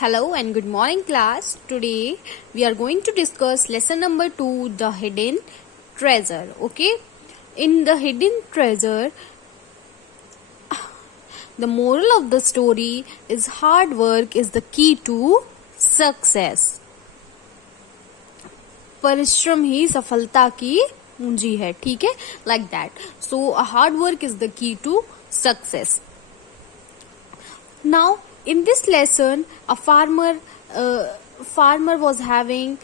Hello and good morning class. Today we are going to discuss lesson number 2, the hidden treasure. Okay, in the hidden treasure, the moral of the story is hard work is the key to success. परिश्रम ही सफलता की पूंजी है. ठीक है, like that. So hard work is the key to success. Now in this lesson, a farmer was having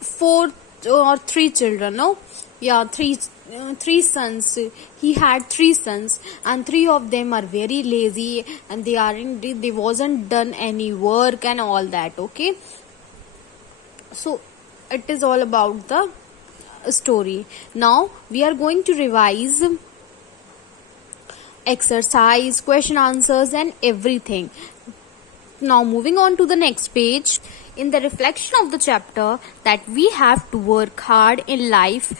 4 or 3 children. No, yeah, three sons. He had 3 sons, and 3 of them are very lazy, and they wasn't done any work and all that. Okay, so it is all about the story. Now we are going to revise exercise, question answers and everything. Now moving on to the next page, in the reflection of the chapter, that we have to work hard in life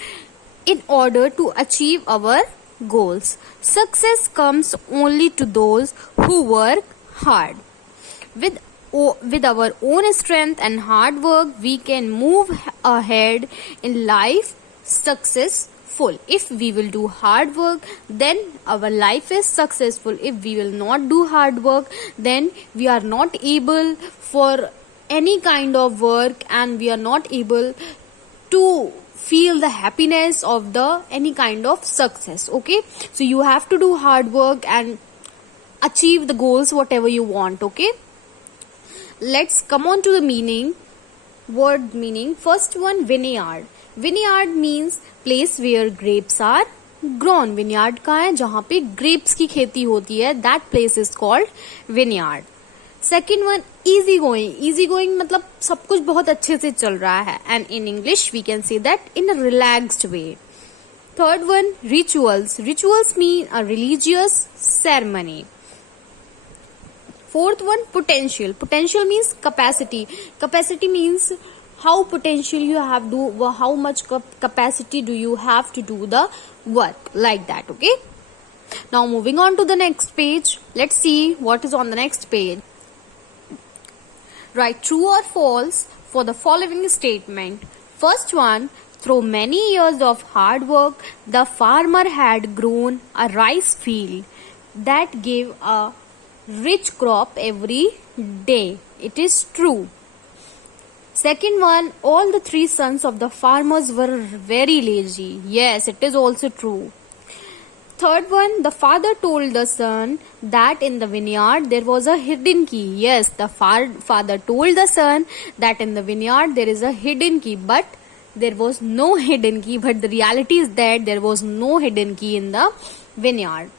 in order to achieve our goals. Success comes only to those who work hard. With our own strength and hard work, we can move ahead in life successful. If we will do hard work, then our life is successful. If we will not do hard work, then we are not able for any kind of work, and we are not able to feel the happiness of the any kind of success. Okay, so you have to do hard work and achieve the goals whatever you want. Okay, let's come on to the meaning. Word meaning. First one, vineyard. Vineyard means place where grapes are grown. Vineyard कहाँ है? जहाँ पे grapes की खेती होती है. That place is called vineyard. Second one, easy going. Easy going मतलब सब कुछ बहुत अच्छे से चल रहा है. And in English we can say that in a relaxed way. Third one, rituals. Rituals mean a religious ceremony. Fourth one, potential. Potential means capacity. Capacity means how potential you have do, how much capacity do you have to do the work, like that. Okay, now moving on to the next page, let's see what is on the next page. Write true or false for the following statement. First one, through many years of hard work, the farmer had grown a rice field that gave a rich crop every day. It is true. Second one, all the 3 sons of the farmers were very lazy. Yes, it is also true. Third one, the father told the son that in the vineyard there was a hidden key. Yes, the father told the son that in the vineyard there is a hidden key, but there was no hidden key. But the reality is that there was no hidden key in the vineyard.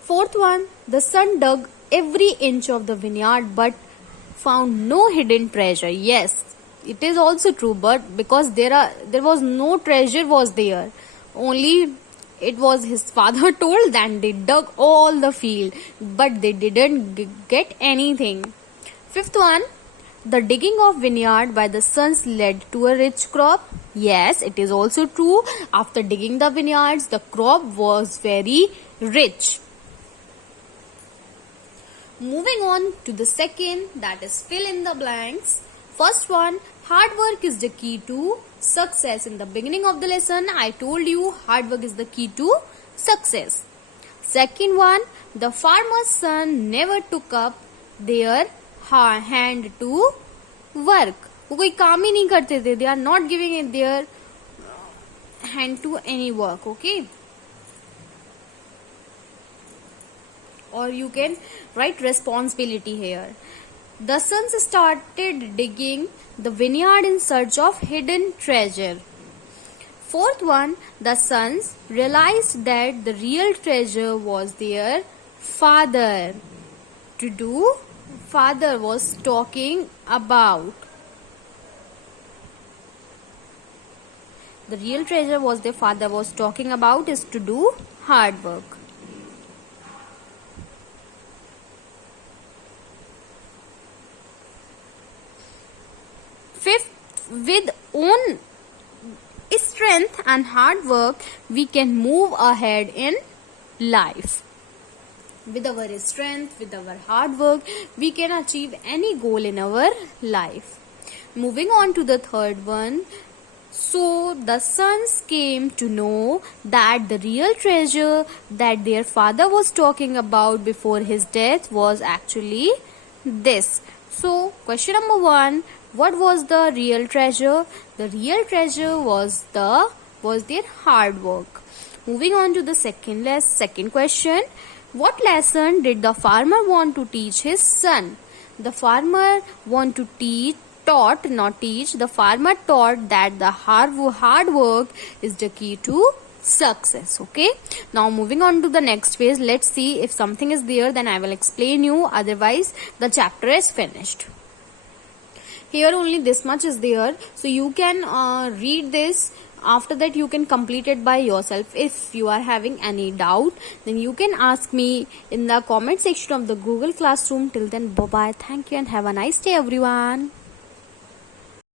Fourth one, the son dug every inch of the vineyard but found no hidden treasure. Yes, it is also true, but because there was no treasure was there, only it was his father told that they dug all the field but they didn't get anything. Fifth one, the digging of vineyard by the sons led to a rich crop. Yes, it is also true. After digging the vineyards, the crop was very rich. Moving on to the second, that is fill in the blanks. First one, hard work is the key to success. In the beginning of the lesson, I told you hard work is the key to success. Second one, the farmer's son never took up their hand to work. वो कोई काम ही नहीं करते थे. They are not giving it their hand to any work. Okay. Or you can write responsibility here. The sons started digging the vineyard in search of hidden treasure. Fourth one, the sons realized that the real treasure was their father. To do, father was talking about. The real treasure was their father was talking about is to do hard work. Fifth, with own strength and hard work, we can move ahead in life. With our strength, with our hard work, we can achieve any goal in our life. Moving on to the third one. So the sons came to know that the real treasure that their father was talking about before his death was actually this. So question number 1, what was the real treasure? The real treasure was their hard work. Moving on to the second question. What lesson did the farmer want to teach his son? The farmer want to taught, not teach. The farmer taught that the hard work is the key to success. Okay. Now moving on to the next phase. Let's see if something is there. Then I will explain you. Otherwise, the chapter is finished. Here only this much is there. So you can read this. After that you can complete it by yourself. If you are having any doubt, then you can ask me in the comment section of the Google Classroom. Till then, bye bye. Thank you and have a nice day, everyone.